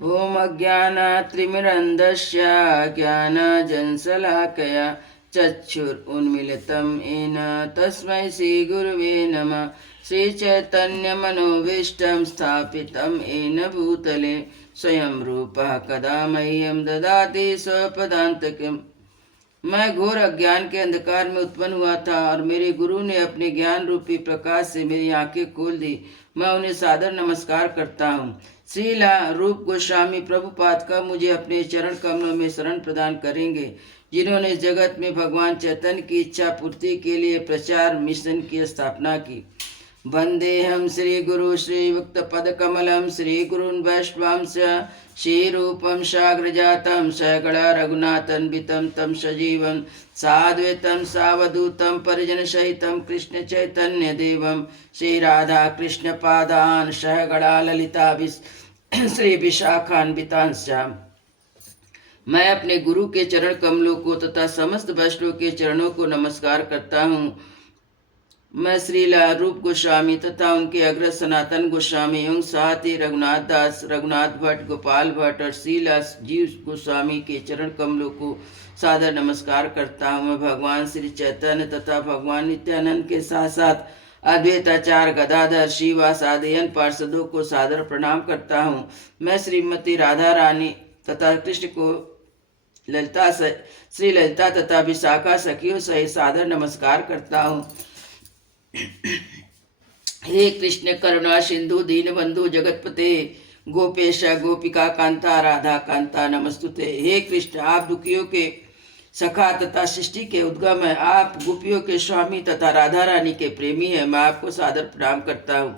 ॐ अज्ञानात्रिमिरन्धस्य ज्ञानजन्शलाकया चक्षुरुन्मीलितं येन तस्मै श्रीगुरुवे नमः। श्रीचैतन्यमनोभीष्टं स्थापितं येन भूतले स्वयं रूपः कदा मह्यं ददाति स्वपदान्तिकम्। मैं घोर अज्ञान के अंधकार में उत्पन्न हुआ था और मेरे गुरु ने अपने ज्ञान रूपी प्रकाश से मेरी आंखें खोल दी। मैं उन्हें सादर नमस्कार करता हूँ। श्रीला रूप गोस्वामी प्रभुपाद का मुझे अपने चरण कमलों में शरण प्रदान करेंगे, जिन्होंने इस जगत में भगवान चैतन्य की इच्छा पूर्ति के लिए प्रचार मिशन की स्थापना की। वंदेहम श्री गुरु श्रीयुक्त पद कमलम श्री गुरुन् वैष्णवांश श्रीरूपम साग्रजातम सगड़ा रघुनाथन्वितं तं सजीवं साद्वैतं सावधूतं परिजन सहितं कृष्ण चैतन्य देवं श्री राधा कृष्ण पादान सहगड़ा ललिता श्री विशाखान्वितांश। मैं अपने गुरु के चरण कमलों को तथा समस्त वैष्णव के चरणों को नमस्कार करता हूँ। मैं श्रीला रूप गोस्वामी तथा उनके अग्रज सनातन गोस्वामी एवं साथ ही रघुनाथ दास, रघुनाथ भट्ट, गोपाल भट्ट और श्रीला जीव गोस्वामी के चरण कमलों को सादर नमस्कार करता हूँ। मैं भगवान श्री चैतन्य तथा भगवान नित्यानंद के साथ साथ अद्वैताचार्य गदाधर श्रीवास आदि अन्य पार्षदों को सादर प्रणाम करता हूँ। मैं श्रीमती राधा रानी तथा कृष्ण को श्री ललिता तथा विशाखा सखियों सहित सादर नमस्कार करता हूँ। हे कृष्ण करुणा सिंधु दीनबंधु जगतपते गोपेश गोपिका कांता राधा कांता नमस्तुते। हे कृष्ण, आप दुखियों के सखा तथा सृष्टि के उद्गम है। आप गोपियों के स्वामी तथा राधा रानी के प्रेमी है। मैं आपको सादर प्रणाम करता हूँ।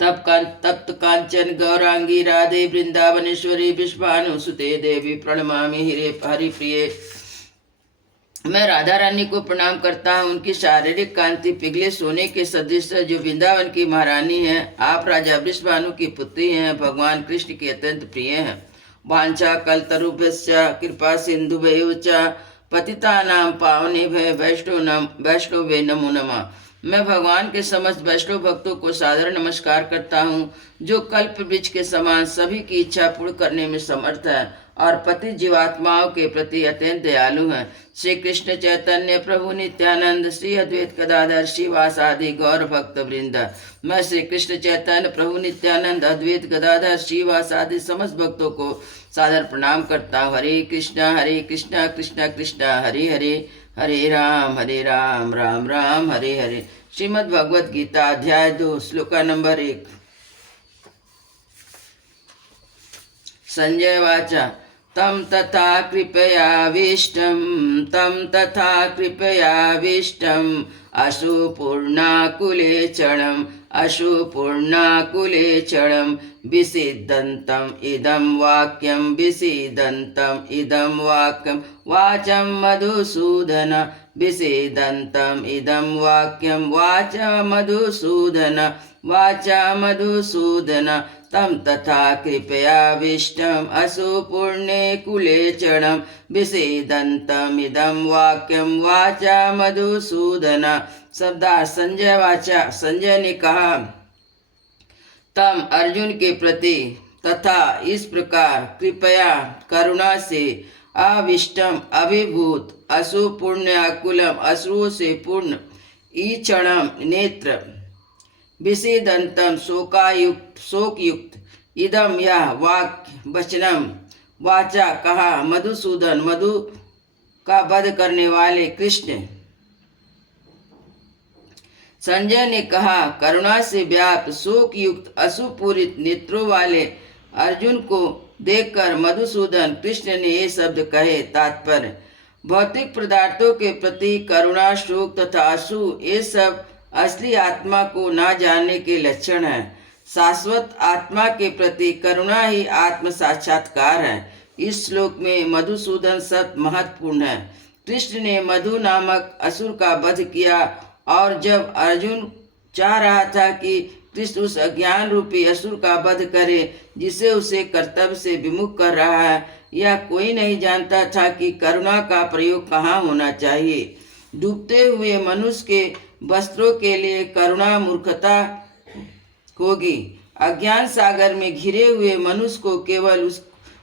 तप्त कांचन गौरांगी राधे वृंदावनेश्वरी विश्वानुसुते देवी प्रणमामि हरिप्रिये। मैं राधा रानी को प्रणाम करता हूँ। उनकी शारीरिक कांति पिघले सोने के सदृश जो वृंदावन की महारानी है। आप राजा विश्वानु की पुत्री हैं। भगवान कृष्ण के अत्यंत प्रिय हैं। वांछा कल्पतरुभ्यश्च कृपा सिंधुभ्यो च पतितानां पावनेभ्यो वैष्णवे नमो नमः। मैं भगवान के समस्त वैष्णव भक्तों को सादर नमस्कार करता हूँ, जो कल्प वृक्ष के समान सभी की इच्छा पूर्ण करने में समर्थ है और पति जीवात्माओं के प्रति अत्यंत दयालु हैं। श्री कृष्ण चैतन्य प्रभु नित्यानंद श्री अद्वैत गदाधर श्रीवास आदि गौर भक्त वृंद। मैं श्री कृष्ण चैतन्य प्रभु नित्यानंद अद्वैत गदाधर श्रीवास आदि समस्त भक्तों को सादर प्रणाम करता हूँ। हरे कृष्णा कृष्णा कृष्णा हरे हरे, हरे राम राम राम हरे हरे। श्रीमद् भगवद गीता अध्याय 2 श्लोका नंबर 1। संजय वाचा तम तथा कृपयाविष्टम अशुपूर्णाकुलेचणम विसिद्धन्तम् इदं वाक्यं वाचं मधुसूदन विसिद्धन्तम् इदं वाक्यं वाचा मधुसूदन तम तथा कृपयाविष्टम् अशुपूर्णे कुलेचणं विषेदन्तमिदं वाक्यं वाचा मधुसूदन। शब्दार्थ संजय वाचा, संजय ने कहा तम अर्जुन के प्रति तथा इस प्रकार कृपया करुणा से आविष्टम अभिभूत अशुपुण्याकुलम अश्रुओं से पूर्ण ईक्षणम नेत्र विषेदंतम शोकयुक्त इदम यह वाक्य वचनम वाचा कहा मधुसूदन मधु का वध करने वाले कृष्ण। संजय ने कहा करुणा से व्याप्त शोक युक्त अशुपूरित नेत्रों वाले अर्जुन को देखकर मधुसूदन कृष्ण ने ये शब्द कहे। तात्पर्य भौतिक पदार्थों के प्रति करुणा शोक तथा अशु ये सब असली आत्मा को ना जानने के लक्षण है। शाश्वत आत्मा के प्रति करुणा ही आत्म साक्षात्कार है। इस श्लोक में मधुसूदन शब्द महत्वपूर्ण है। कृष्ण ने मधु नामक असुर का वध किया और जब अर्जुन चाह रहा था कि कृष्ण उस अज्ञान रूपी असुर का वध करे जिसे उसे कर्तव्य से विमुख कर रहा है, यह कोई नहीं जानता था कि करुणा का प्रयोग कहाँ होना चाहिए। डूबते हुए मनुष्य के वस्त्रों के लिए करुणा मूर्खता होगी, अज्ञान सागर में घिरे हुए मनुष्य को केवल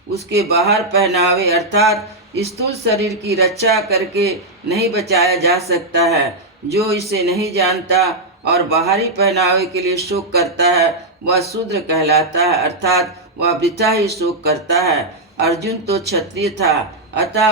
उसके बाहर पहनावे अर्थात स्थूल शरीर की रक्षा करके नहीं बचाया जा सकता है। जो इसे नहीं जानता और बाहरी पहनावे के लिए शोक करता है वह शूद्र कहलाता है, अर्थात वह वृथा ही शोक करता है। अर्जुन तो क्षत्रिय था, अतः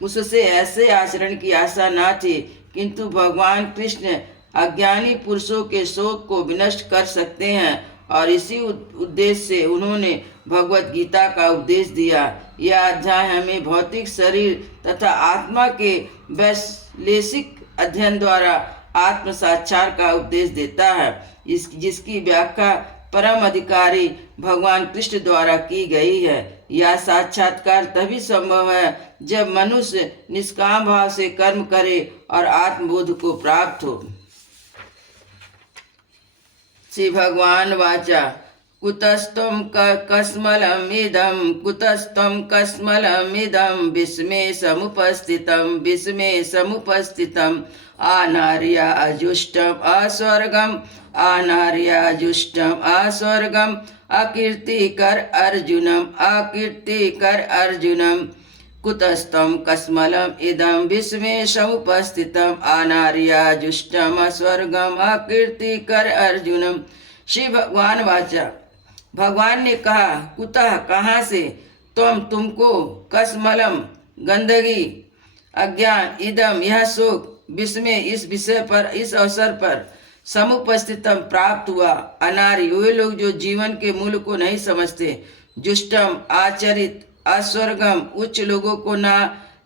उससे ऐसे आचरण की आशा न थी, किंतु भगवान कृष्ण अज्ञानी पुरुषों के शोक को विनष्ट कर सकते हैं और इसी उद्देश्य से उन्होंने भगवत गीता का उपदेश दिया। यह अध्याय हमें भौतिक शरीर तथा आत्मा के वैश्लेषिक अध्ययन द्वारा आत्म साक्षात्कार का उपदेश देता है, जिसकी व्याख्या परम अधिकारी भगवान कृष्ण द्वारा की गई है। यह साक्षात्कार तभी संभव है जब मनुष्य निष्काम भाव से कर्म करे और आत्मबोध को प्राप्त हो। श्री भगवान वाचा कुतस्त्वं कस्मलमिदं विस्मे समुपस्थितम् आनार्याजुष्टम् अस्वर्गम् अकीर्तिकर अर्जुनम् कुतस्त्वं कस्मलम् इदं विस्मे समुपस्थितम् आनार्याजुष्टम् अस्वर्गम् अकीर्तिकर अर्जुनम्। श्री भगवान वाचा, भगवान ने कहा, कुतः कहाँ से, तुमको, कस्मलम गंदगी, अज्ञान, इदम यह शोक, विस्मय इस विषय पर, इस अवसर पर, समुपस्थितम प्राप्त हुआ, अनार्य वे लोग जो जीवन के मूल को नहीं समझते, जुष्टम आचरित, अस्वर्गम उच्च लोगों को ना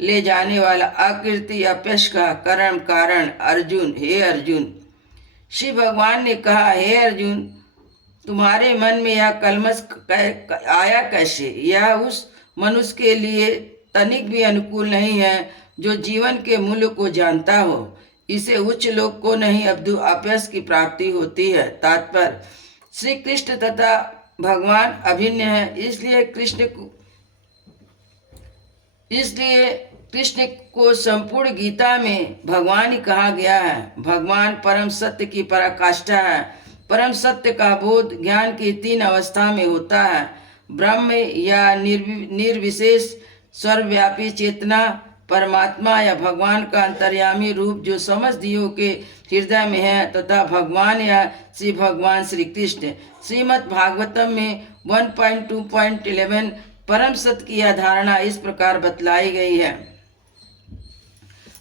ले जाने वाला, अकीर्ति अपयश का कारण अर्जुन, हे अर्जुन। श्री भगवान ने कहा, हे अर्जुन, तुम्हारे मन में यह कलमश आया कैसे? यह उस मनुष्य के लिए तनिक भी अनुकूल नहीं है जो जीवन के मूल्य को जानता हो। इसे उच्च लोक को नहीं अब्दु अपयश की प्राप्ति होती है। तात्पर्य, श्री कृष्ण तथा भगवान अभिन्न है, इसलिए कृष्ण को संपूर्ण गीता में भगवान ही कहा गया है। भगवान परम सत्य की पराकाष्ठा है। परम सत्य का बोध ज्ञान की 3 अवस्था में होता है, ब्रह्म या निर्विशेष सर्वव्यापी चेतना, परमात्मा या भगवान का अंतर्यामी रूप जो समस्त जीवों के हृदय में है, तथा भगवान या श्री भगवान श्री कृष्ण। श्रीमद् भागवतम में 1.2.11 परम सत्य की यह धारणा इस प्रकार बतलाई गई है।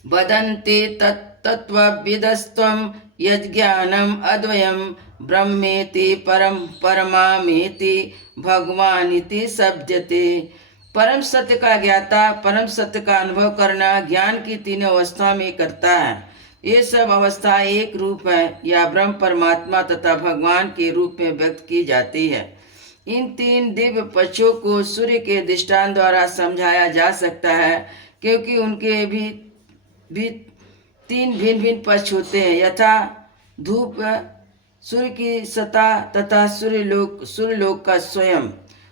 वदन्ते तत्त्वविदस्त्वं यज्ञानम् अद्वयं ब्रह्मेति परमामेति भगवानिति शब्दते। परम सत्य का ज्ञाता परम सत्य का अनुभव करना ज्ञान की 3 अवस्था में करता है। ये सब अवस्था एक रूप है या ब्रह्म परमात्मा तथा भगवान के रूप में व्यक्त की जाती है। इन 3 दिव्य पक्षों को सूर्य के दृष्टांत द्वारा समझाया जा सकता है, क्योंकि उनके भी 3 भिन्न भिन्न पक्ष होते हैं, यथा धूप, सूर्य की सत्ता तथा सूर्यलोक का स्वयं।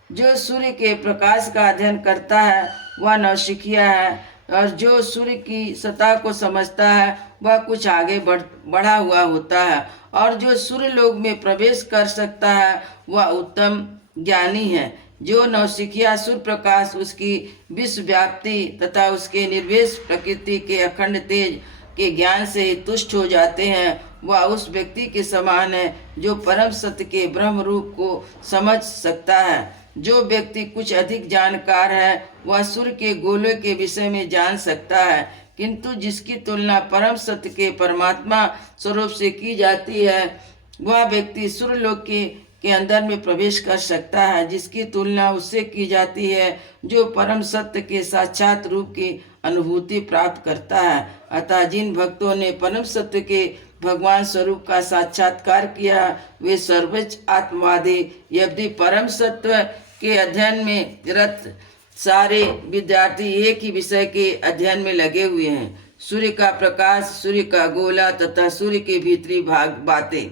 जो सूर्य के प्रकाश का अध्ययन करता है वह नवशिखिया है, और जो सूर्य की सत्ता को समझता है वह कुछ आगे बढ़ा हुआ होता है, और जो सूर्यलोक में प्रवेश कर सकता है वह उत्तम ज्ञानी है। जो नवशिखिया सूर्य प्रकाश, उसकी विश्वव्याप्ति तथा उसके निर्वेश प्रकृति के अखंड तेज के ज्ञान से ही तुष्ट हो जाते हैं, वह उस व्यक्ति के समान है जो परम सत्य के ब्रह्म रूप को समझ सकता है। जो व्यक्ति कुछ अधिक जानकार है वह सूर्य के गोले के विषय में जान सकता है, किंतु जिसकी तुलना परम सत्य के परमात्मा स्वरूप से की जाती है वह व्यक्ति सूर्यलोक के अंदर में प्रवेश कर सकता है, जिसकी तुलना उससे की जाती है जो परम सत्य के साक्षात रूप की अनुभूति प्राप्त करता है। अतः जिन भक्तों ने परम सत्य के भगवान स्वरूप का साक्षात्कार किया वे सर्वोच्च आत्मवादी। यदि परम सत्य के अध्ययन में रत सारे विद्यार्थी एक ही विषय के अध्ययन में लगे हुए हैं, सूर्य का प्रकाश, सूर्य का गोला तथा सूर्य के भीतरी भाग बातें,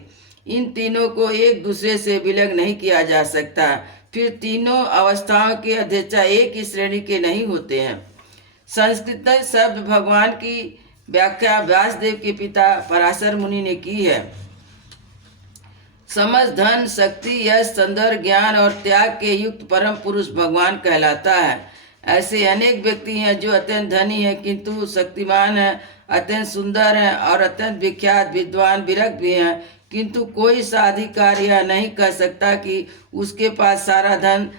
इन तीनों को एक दूसरे से विलग नहीं किया जा सकता। फिर तीनों अवस्थाओं के अध्यक्षा एक ही श्रेणी के नहीं होते हैं। संस्कृत शब्द भगवान की व्याख्या व्यासदेव के पिता पराशर मुनि ने की है। समझ, धन, शक्ति, यश, सौंदर्य, ज्ञान और त्याग के युक्त परम पुरुष भगवान कहलाता है। ऐसे अनेक व्यक्ति हैं जो अत्यंत धनी हैं किंतु शक्तिमान हैं, अत्यंत सुंदर हैं और अत्यंत विख्यात विद्वान विरक्त भी हैं, किंतु कोई साधिकार यह नहीं कह सकता कि उसके पास सारा धन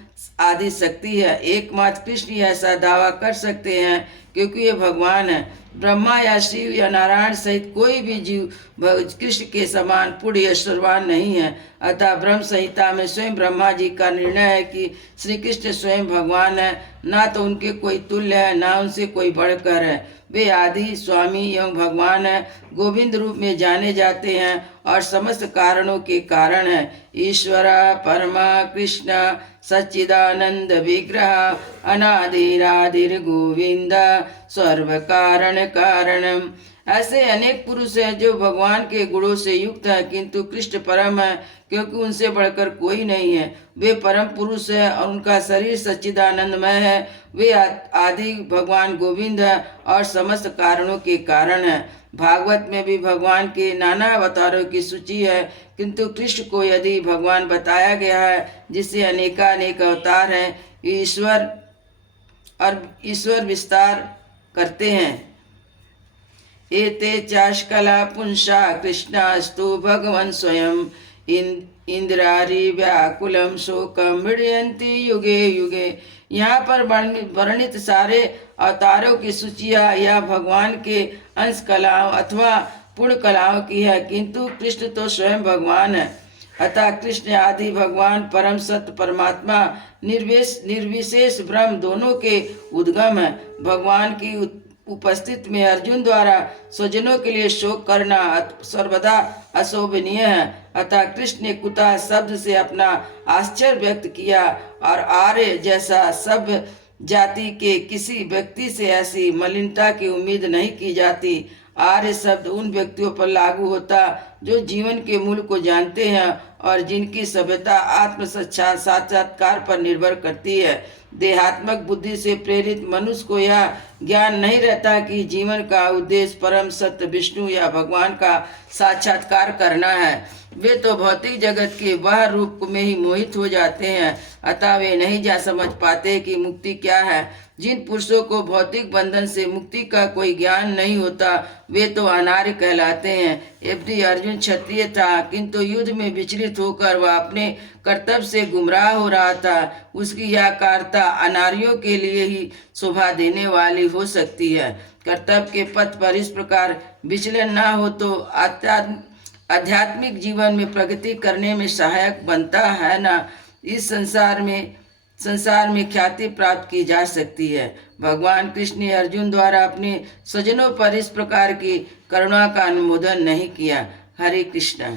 आदि शक्ति है। एकमात्र कृष्ण ऐसा दावा कर सकते हैं क्योंकि ये भगवान है। ब्रह्मा या शिव या नारायण सहित कोई भी जीव कृष्ण के समान पुण्य ऐश्वर्यवान नहीं है। अतः ब्रह्म संहिता में स्वयं ब्रह्मा जी का निर्णय है कि श्री कृष्ण स्वयं भगवान है, ना तो उनके कोई तुल्य है, ना उनसे कोई बढ़कर है। वे आदि स्वामी एवं भगवान है, गोविंद रूप में जाने जाते हैं और समस्त कारणों के कारण है। ईश्वर परमा कृष्ण सच्चिदानंद विग्रह अनादिरादिर गोविंद सर्व कारण कारणम। ऐसे अनेक पुरुष हैं जो भगवान के गुणों से युक्त हैं, किंतु कृष्ण परम है क्योंकि उनसे बढ़कर कोई नहीं है। वे परम पुरुष है और उनका शरीर सच्चिदानंदमय है। वे आदि भगवान गोविंद है और समस्त कारणों के कारण है। भागवत में भी भगवान के नाना अवतारों की सूची है, किंतु कृष्ण को यदि भगवान बताया गया है जिससे अनेकानेक अवतार हैं। ईश्वर विस्तार करते हैं। एते चाष्कला पुंसा कृष्णास्तु भगवन् स्वयं इंद्रारी व्याकुलम शोकम मृडयन्ति युगे युगे। यहाँ पर वर्णित सारे अवतारों की सूचियाँ या भगवान के अंश कलाओं अथवा पूर्ण कलाओं की है, किंतु कृष्ण तो स्वयं भगवान है। अतः कृष्ण आदि भगवान परम सत्य परमात्मा निर्विशेष ब्रह्म दोनों के उद्गम है। भगवान की उपस्थित में अर्जुन द्वारा स्वजनों के लिए शोक करना सर्वदा अशोभनीय है। अतः कृष्ण ने कुतः शब्द से अपना आश्चर्य व्यक्त किया और आर्य जैसा सब जाति के किसी व्यक्ति से ऐसी मलिनता की उम्मीद नहीं की जाती। आर्य शब्द उन व्यक्तियों पर लागू होता जो जीवन के मूल को जानते हैं और जिनकी सभ्यता आत्म साक्षात्कार पर निर्भर करती है। देहात्मक बुद्धि से प्रेरित मनुष्य को यह ज्ञान नहीं रहता कि जीवन का उद्देश्य परम सत्य विष्णु या भगवान का साक्षात्कार करना है। वे तो भौतिक जगत के वह रूप में ही मोहित हो जाते हैं। अतः वे नहीं जा समझ पाते कि मुक्ति क्या है। जिन पुरुषों को भौतिक बंधन से मुक्ति का कोई ज्ञान नहीं होता वे तो अनार्य कहलाते हैं। यद्यपि अर्जुन क्षत्रिय था, किंतु युद्ध में विचलित होकर वह अपने कर्तव्य से गुमराह हो रहा था। उसकी यह कार्ता अनार्यों के लिए ही शोभा देने वाली हो सकती है। कर्तव्य के पथ पर इस प्रकार विचलन न हो तो आध्यात्मिक जीवन में प्रगति करने में सहायक बनता है ना इस संसार में ख्याति प्राप्त की जा सकती है। भगवान कृष्ण ने अर्जुन द्वारा अपने स्वजनों पर इस प्रकार की करुणा का अनुमोदन नहीं किया। हरे कृष्ण।